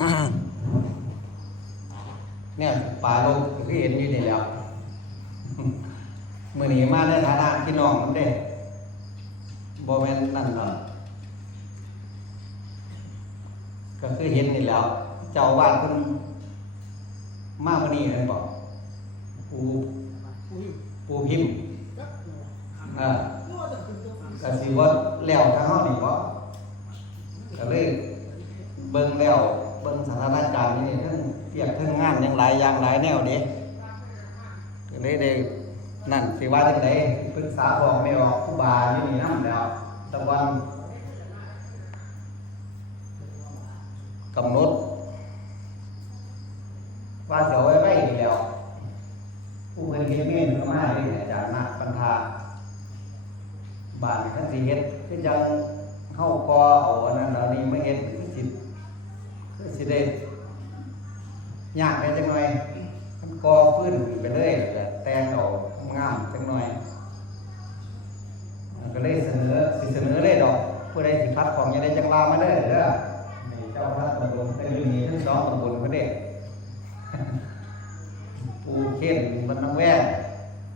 เนี่ยปลาลงคือเห็นอยู่นี่แล้วมือนี้มาในฐานะพี่น้องเด้บ่แมนนั่นหรอกก็คือเห็นนี่แล้ว เจ้าอาวาดเพิ่นมามื้อนี้เห็นบ่ปูปูพิมพ์อ่าก็สิว่าแล้วทางเฮานี่บ่ก็เลยเบิ่งแล้ว เบิ่งสถานการณ์นี่เทั้งเปียกเทั้งงานหยังหลายอย่างหลายแนวเด้ก็เลยได้นั่นสิว่าจังไดปรึกษาพ่อแม่ออกครูบาอยู่นี่นำแล้วตะวันกำหนดว่าเสียวไว้ไว้นี่แล้ว ผู้เพิ่นเฮ็ดเมนก็มาเลยอาจารย์นักปัญหาบานคันสิเฮ็ดคือจังเฮากอเอาอันนั้นเอานี้มาเฮ็ด สิคือสิได้ยากแหน่จังหน่อยมันกอฟื้นไปเลยแล้วแต่งเอางามจังหน่อยก็เลยเสนอสิเสนอเลยดอก ผู้ใดสิพัดของอยังได้จังลามาเด้อเด้อนี่เจ้าพัดตำบลเป็นอยู่นี่ทั้งสองตำบลเพิ่นเด้ปูเข้นบรรณแวก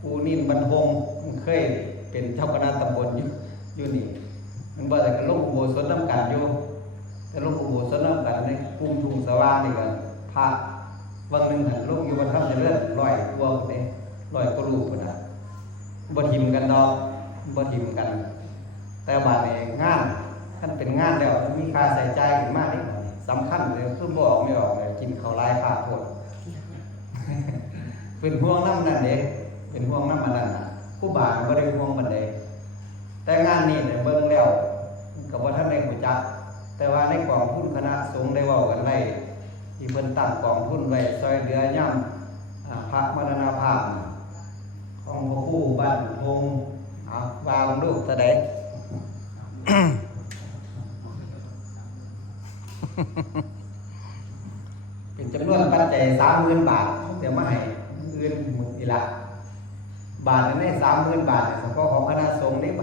ปูนิ่มบรรพงเคยเป็นเจ้าคณะตำบลอยู่อยู่นี่มันบ่ได้กับลูกอุโบสถน้ำกันอยู่ แต่ลูกอุโบสถน้ำกันในกรุงทุงสว่างนี่กันพระวันหนึ่งหันลูกอยู่บนถ้ำเจริญร้อยตัวคนนี้ร้อยก็รูปนนะบ่ทิมกันดอกบ่ทิมกัน แต่บาดนี้งานท่านเป็นงานแล้วมีค่าใส่ใจายขึ้นมานี่สำคัญเลยคือบ่ออกไม่ออกเลยกินข้าวลายขาดโพดเป็นห่วงน้ำนั่นเด็กเป็นห่วงน้ำมันนั่นนะผู้บาก็บ่ได้ห่วงมันเด็กแต่งานนี้เนี่ยเบิ่งแล้วก็บ่ทันได้รู้จัก แต่ว่าในกองทุนคณะสงฆ์ได้ว้ากันไว้ที่เพิ่นตั้งกองทุนไว้ซอยเหลือย่ำพระมรณภาพ ของพระครูบ้านพงเอาวางดูซะไดเป็นจำนวนปัจจัยสามหมื่นบาทเดี๋ยวมาให้เงินหมุอีละบาทในสามหมื่นบาทเนี่ยสก็ของคณะสงฆ์ได้ไหม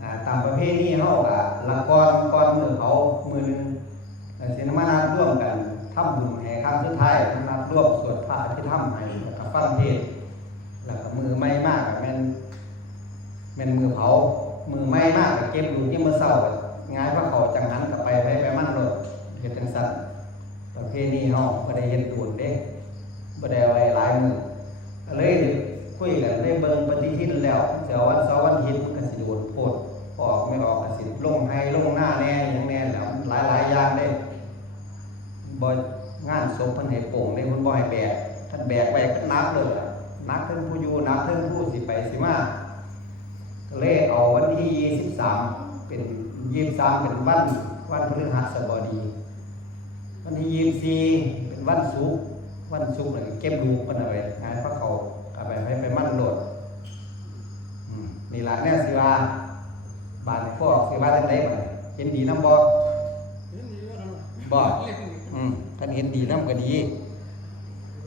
อ่าตามประเภทนี้เขาอะ ละก่อนก่อนมือเขามือหนึงแต่สินมานาร่วมกันทำบุญแห่ครั้งสุดท้ายนัดร่วมสวดพระอภิธรรมให้กับฟังเทศแล้วก็มือไม่มากแม่นแม่นมือเผามือไม่มากเก็บดูที่มือเศร้าง่ายพระเขาจังหันกลับไปไปไปมั่นโลดเฮ็ดจังซั่นประเพณีเฮาบ่ได้เฮ็ดบุญเด้บ่ได้ไว้หลายมือเลยคุยกันได้เบิ่งปฏิทินแล้วจะเอาวันเสาร์วันอาทิตย์มันก็สิโดน นักเลยล่ะหนักเทั้งผู้อยู่หนักเทั้งผู้สิไปสิมาก็เลยเอาวันที่23เป็น23เป็นวันวันพฤหัสบดี วันที่ยี่สีเป็นวันศุกร์วันศุกร์เนี่ยเก็บลูกมันอะไรงานพระเขาเอาไปให้ไปมั่นโหลดอืมนี่ละเนี่ยสิว่าบาทพวกสิว่าจังไดบ่เห็นดีน้ำบ่บ่อืมท่านเห็นดีน้ำก็ดี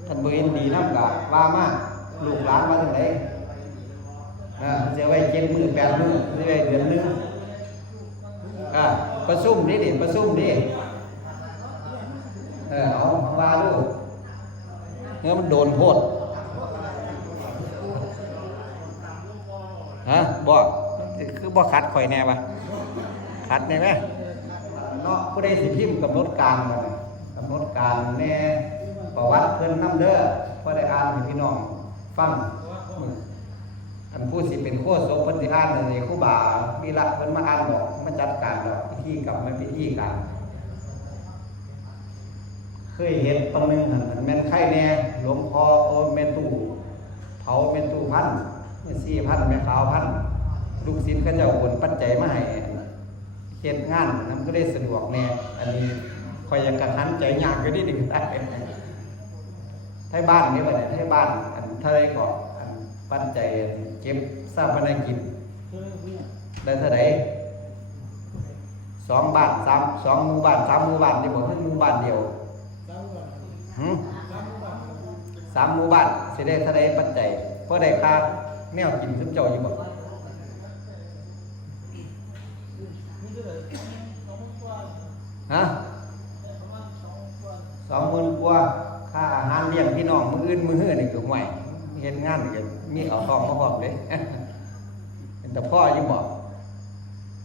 ท่านบ่เห็นดีน้ำก็ว่ามาลูกหลานว่าจังไดอ่าจะไว้เจ็ดมือแปดมือจะไว้เดือนหนึงอ่าประชุมนี่ดิประชุมนี่เออเอาว่าลูกเนื้อมันโดนโพดฮะบอกคือบอกขัดข่อยแน่ปะขัดแน่ไหมเนาะผู้ใดสิพิมพ์กับรถกลางมาเนี่ยกับรถกลางแน่ ประวัติเพิ่นน้ำเด้อพอได้อ่านให้พี่น้องฟังอันผู้สิเป็นโคศกเพิ่นสิอ่านในครูบาวิระเพิ่นมาอ่านบอกมาจัดการดอกพิธีกรรมไม่พิธีการเคยเห็นตรงนึงหั่นแม่นไข่แน่หลวงพ่อโอ้แม่ตู้เผาแม่ตู้พันแม่ซี่พันแม่ขาวพันลูกศิษย์เขาจ้าโอนปัจจัยมาให้เฮ็ดงานนั้นก็ได้สะดวกแน่อันนี้คอยยังกระทันใจยากอยู่นิดหนึงได้ ไทยบ้านนี่ว่าเนี่ยไทยบ้าน อันเท่าไรก็อันปัจจัยเก็บทราบพนักกินได้เท่าไหร่สองบ้านสามสองหมู่บ้านสามหมู่บ้านนี่บ่คือหมู่บ้านเดียวหืมสามหมู่บ้านสิได้เท่าใดปัจจัยเพราะได้ค่าแนวกินขึ้นเจ้าอยู่บ่ฮะสองหมื่นกว่าค่า อาหารเลี้ยงพี่น้องมืออื่นมื้อฮื้อนี่ก็ห่วยเฮ็ดงานก็มีเอาทองมาพร้อมเด้เป็นแต่พ่อยู่บ่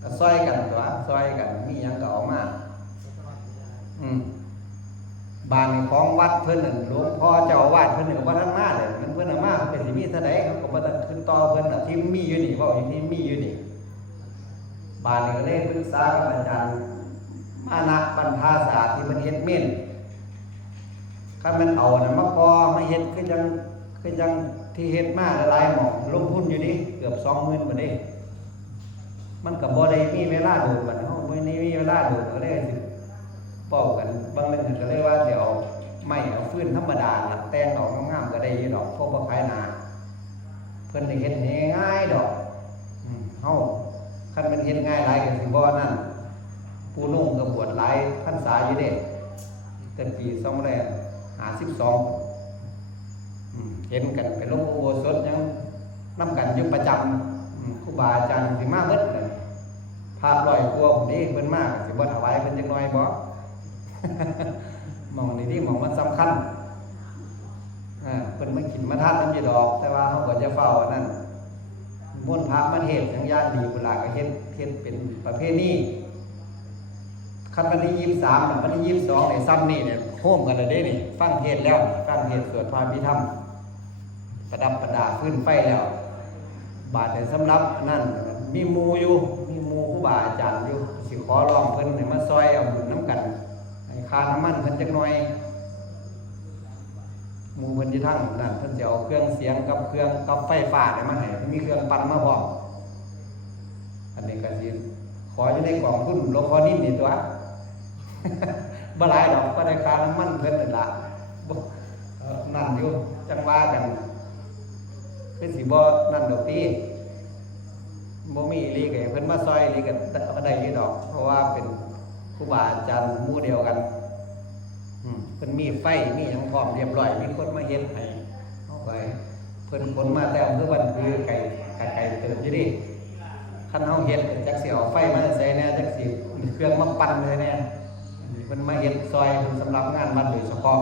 ก็ซอยกันตัวซอยกันมียังก็เอามาอืมบ้านของวัดเพิ่นนั่นหลวงพ่อเจ้าวาสเพิ่นนี่ก็บ่ทันมาเลยมันเพิ่นเอามาเพิ่นสิมีเท่าใดเขาก็บ่ทันขึ้นต่อเพิ่นน่ะที่มีอยู่นี่เว้าอีกที่มีอยู่นี่บานนี้ก็เลยปรึกษากับอาจารย์มานะบรรพาศาสตร์ที่มันเฮ็ดเม่น คันมันเอานะมาพอมาเฮ็ดคือจังคือจังที่เฮ็ดมาหลายหมองลงทุนอยู่นี่เกือบ20,000บ่ได้มันก็บ่ได้มีเวลาดูกันเฮาบ่ได้มีเวลาดูก็เลยสิเป้ากัน บางเรื่องก็เลยว่าสิเอาไม้เอาฟื้นธรรมดาน่ะแต่งเอางามๆก็ได้อยู่ดอกพราะบ่ขายนาเพิ่นได้เฮ็ดง่ายดอกเฮาคันมันเฮ็ดง่ายหลายก็สิบ่นั่นผู้นุ่งก็บวชหลายพรรษาอยู่เด้ตั้งปี 2552อืมเห็นกันไปลงอุโบสถยังนํกันยู่ประจำอืมครูบาอาจารย์สิมาเบิดเลยภาพร้อยกว่าผมนี่เพิ่นมากสิบ่ถวายเพิ่นจักหน่อยบ่มองในี่นี่มองมันสำคัญอ่าเพิ่นมากินมาทานนำอยู่ดอก แต่ว่าเฮาก็จะเฝ้าอันนั้นมนต์พระมันเฮ็ดทั้งญาติดีเวลาก็เฮ็ดเฮ็ดเป็นประเภทนี้ คันวันที่ยี่สิบสามวันที่ยี่สิบสองเนี่ยซ้ำนี่เนี่ยโฮมกันเลยเด้นี่ฟังเทศน์แล้วฟังเทศน์สวดพระพิธรรมประดับประดาขึ้นไฟแล้ว บาทเนี่ยสำหรับนั่นมีมูอยู่มีมูครูบาอาจารย์อยู่สิขอร้องเพิ่นให้มาซอยเอาบุญน้ำกันให้คาน้ำมันเพิ่นจักหน่อยมูเพิ่นที่ทั้งนั่นเพิ่นสิเอาเครื่องเสียงกับเครื่องกับไฟฟ้าเนี่ยมาให้มีเครื่องปั่นมาพร้อมอันนี้ก็สิขออยู่ในกล่องทุนหลวงพ่อนิ่มนี่ตัว บ่หลายดอกก็ได้ค่าน้ำมันเพิ่นนั่นล่ะนั่นอยู่จังว่ากันคือสิบ่นั่นดอกติบ่มีลีก็ให้เพิ่นมาซอยอีหลีกันก็ได้อยู่ดอก เพราะว่าเป็นครูบาอาจารย์หมู่เดียวกันเพิ่นมีไฟมีหยังพร้อมเรียบร้อยมีคนมาเฮ็ดให้เอาไปเพิ่นขนมาแต่อำเภอบ้านคือไก่ไก่ไก่เติบอยู่ดิคันเฮาเฮ็ดจักสิเอาไฟมาใส่แน่จักสิเครื่องมาปั่นเลยแน่ เพิ่นมาเฮ็ดซอยเพิ่นสำหรับงานวัดโดยเฉพาะ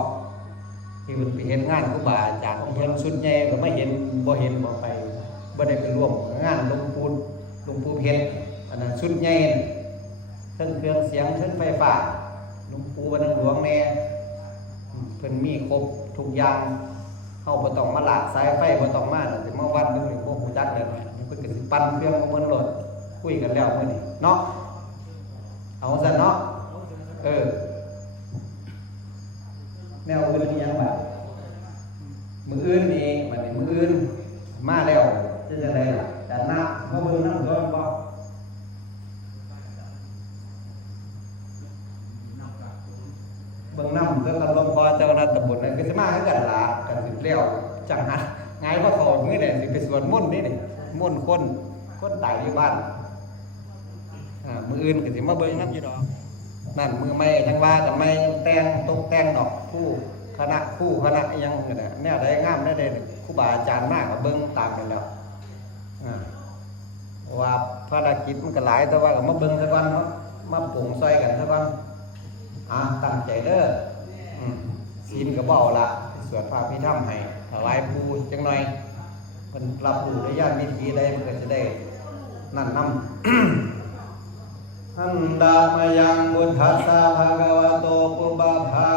ที่เพิ่นไปเฮ็ดงานครูบาอาจารย์ของเพิ่นสุดใหญ่ก็มาเห็นบ่เห็นบ่ไปบ่ได้ไปร่วมงานหลวงปู่หลวงปู่เพชรอันนั้นสุดใหญ่เทั้งเครื่องเสียงเทั้งไฟฟ้าหลวงปู่วันหลวงแน่เพิ่นมีครบทุกอย่างเฮาบ่ต้องมาลากสายไฟบ่ต้องมาน่ะสิมาวัดเบิ่งนี่บ่ฮู้จักเลยเพิ่นก็สิปั่นเครื่องของเพิ่นโลดคุยกันแล้วมื้อนี้เนาะเอาซั่นเนาะ เออ แนวอื่นยังบัดมื้ออื่นนี่บัดนี้มื้ออื่น มาแล้วจะจังไดล่ะด้านหน้ามาเบิ่งนำก่อนบ่เบิ่งน้ำแล้วก็หลวงพ่อเจ้าหน้าตำบลนั่นก็สิมาคือกันละกันสิแล้วจังหันไงว่าเขามื้อนี่สิไปสวดมนต์นี่นี่มนต์คนคนตายอยู่บ้านอ่ามืออื่นก็สิมาเบิ่งนำอยู่ดอก นั่นมือใหม่จังว่ากันใหม่แต่งตกแต่งดอกผู้คณะผู้คณะยังนั่นน่ะแนวใดงามแนวใดครูบาอาจารย์มากก็เบิ่งตามกันแล้วอ่าพระว่าภารกิจมันก็หลายแต่ว่าก็มาเบิ่งซะก่อนมาปรุงซอยกันซะก่อนอ่าตั้งใจเด้ออืมศีลก็บ่เอาละสวดพระพิธรรมให้ถวายปูจังหน่อยเพิ่นรับรู้ได้ญาติวิธีได้มันก็จะได้นั่นนำ หันดามยังบุทธัสสะภะคะวะโตปุบะภา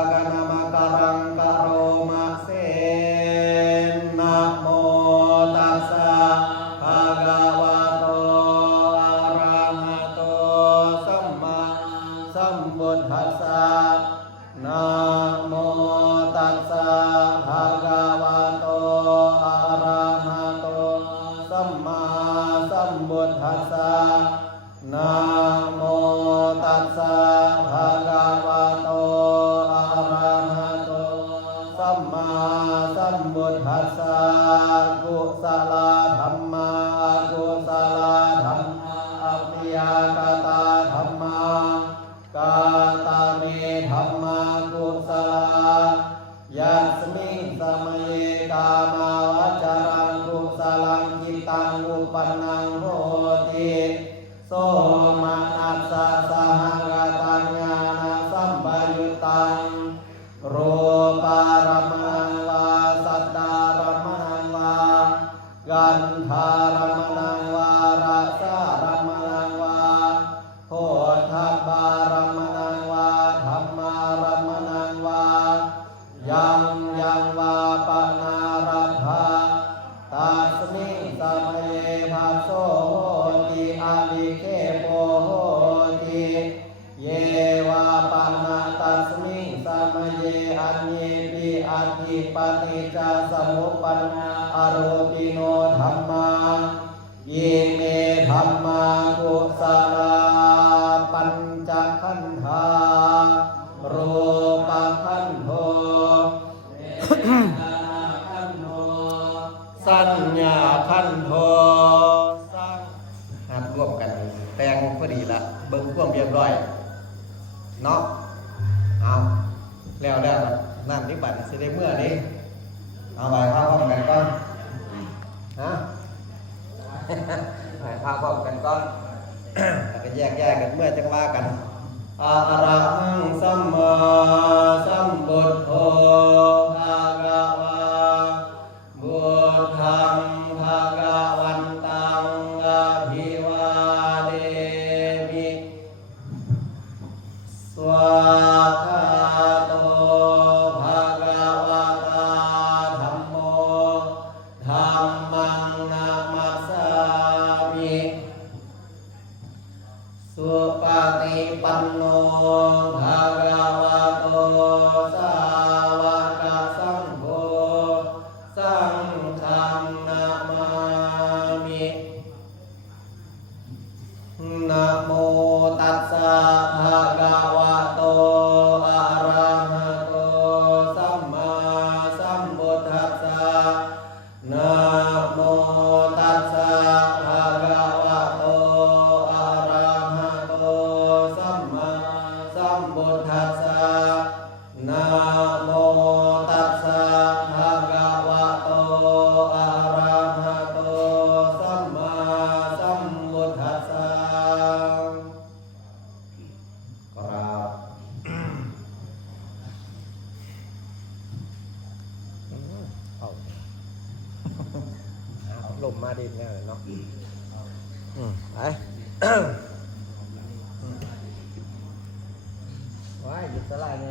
ารมณังวาระสารัง เยปิอัติปฏิจจสมุปปนาอโรปิโนธรรมายิเมธรรมากุสลาปัญจขันธารูปขันโธสัญญาคันโทสังหัดรวมกันแต่งพอดีละเบิ่งความเรียบร้อยเนาะเอาแล้วแล้ว นั่นนี่บัตรสิได้เมื่อนี้เอาไปพาพร้อมกันก่อนฮะไปพาพร้อมกันก่อนแล้วก็แยกแยกกันเมื่อจังว่ากันอะระหังสัมมาสัมพุทโธภะคะวาบุตัง ลมมาดีแน่เลยเนาะอืมไปว้ายหยุดสลายไง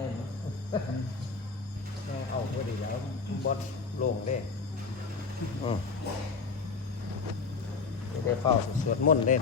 แม่เอาพอดีแล้วบดโล่งเด้อืมไม่ได้เฝ้าสวดมนต์เด้